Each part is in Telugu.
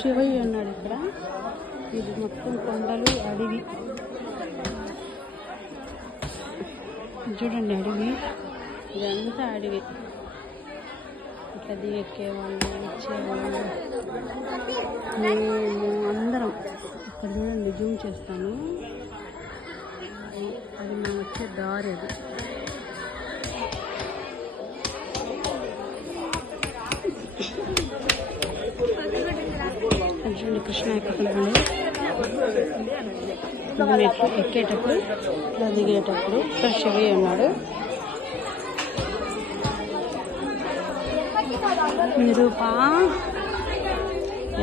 శివయ్య ఉన్నాడు ఇక్కడ. ఇది మొత్తం కొండలు, అడవి. చూడండి అడవి, ఇదంతా అడవి. ఇట్లా దిగెక్కేవాళ్ళు, వచ్చేవాళ్ళు, మేము అందరం. ఇక్కడ చూడండి, జూమ్ చేస్తాను. అది మేము వచ్చే దారి. అది చూడండి, కృష్ణ ఎక్కుతున్నాడు. ఎక్కేటప్పుడు, ఇట్లా దిగేటప్పుడు ఇక్కడ శివయ్య ఉన్నాడు. నిరూప,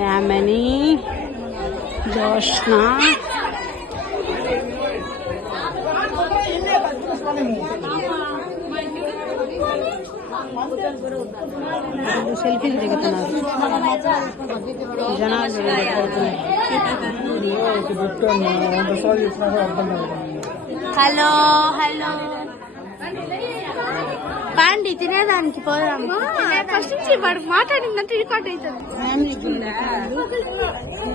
యామిని, జోష్న, సెల్ఫీలు దిగుతున్నారు జనాలు. హలో హలో బాండి, తినేదానికి పోదాం. ఫస్ట్ నుంచి వాడు మాట్లాడిందంటే రికార్డ్ అవుతుంది.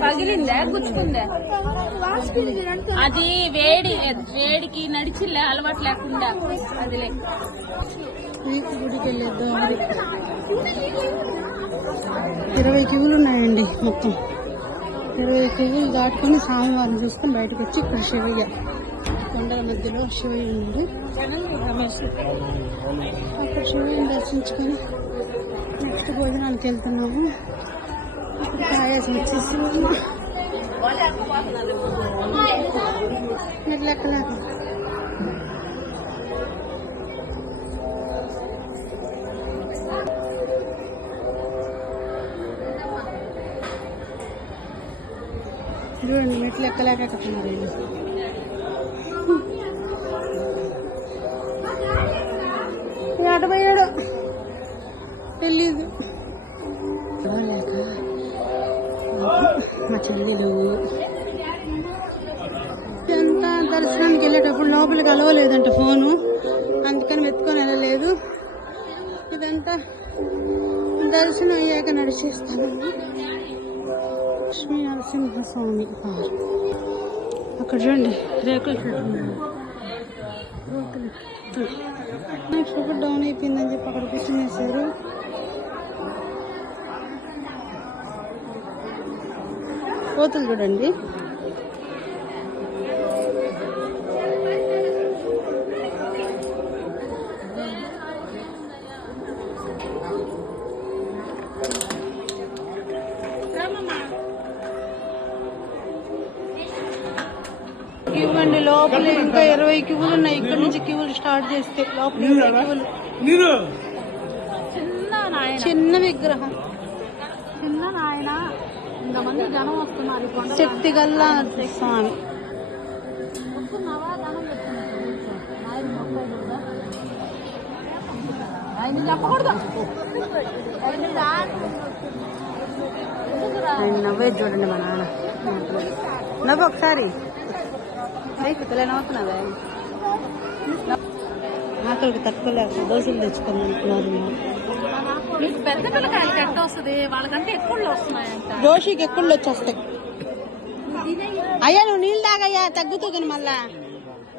పగిలిందా, గుచ్చుకుందా? అది వేడికి నడిచిలే, అలవాటు లేకుండా. అదిలే గుడికి వెళ్ళేద్దాం. 20 క్యూలు ఉన్నాయండి మొత్తం. 20 క్యూలు దాటుకొని స్వామివారిని చూసుకొని బయటకు వచ్చి ఇక్కడ శివయ్య కొండల మధ్యలో శివయ్య ఉంది. అక్కడ శివయ్యని దర్శించుకొని నెక్స్ట్ భోజనానికి వెళ్తున్నాము. ఇప్పుడు పాయాసం వచ్చేసి లెక్కలేక చూడండి, మెట్లు ఎక్కలేకపోతున్నారు వీళ్ళు. అటుపోయాడు తెలీదు. మా చెల్లెలు ఎంత దర్శనానికి వెళ్ళేటప్పుడు లోపలికి అలవలేదంట ఫోను, అందుకని వెతుకొని వెళ్ళలేదు. ఇదంతా దర్శనం అయ్యాక నడిచేస్తాను. లక్ష్మీ నరసింహస్వామి వారు. అక్కడ చూడండి, రేకుల చెట్టు. షుగర్ డౌన్ అయిపోయిందని చెప్పి అక్కడ కూర్చునేసారు. కోతులు చూడండి. ఇవ్వండి, లోపల ఇంకా 20 క్యూలు ఉన్నాయి. ఇక్కడ నుంచి క్యూలు స్టార్ట్ చేస్తే లోపల క్యూలు. చిన్న విగ్రహం, చిన్న నాయన, ఇంతమంది జనం వస్తున్నారు. శక్తి గల్లా స్వామి. ఆయన నవ్వేది చూడండి, మా నాన్న నవ్వు ఒకసారి. నవ్వుతున్నావే, ఆకలికి తట్టుకోలేక దోశలు తెచ్చుకోమంటున్నారు. పెద్ద పిల్లకాయలకి ఎంత వస్తుంది, వాళ్ళకంటే ఎక్కువ వస్తున్నాయంట. దోశకి ఎక్కువ వచ్చేస్తాయి. అయ్యా నువ్వు నీళ్ళు తాగయ్యా, తగ్గుతుంది మళ్ళా.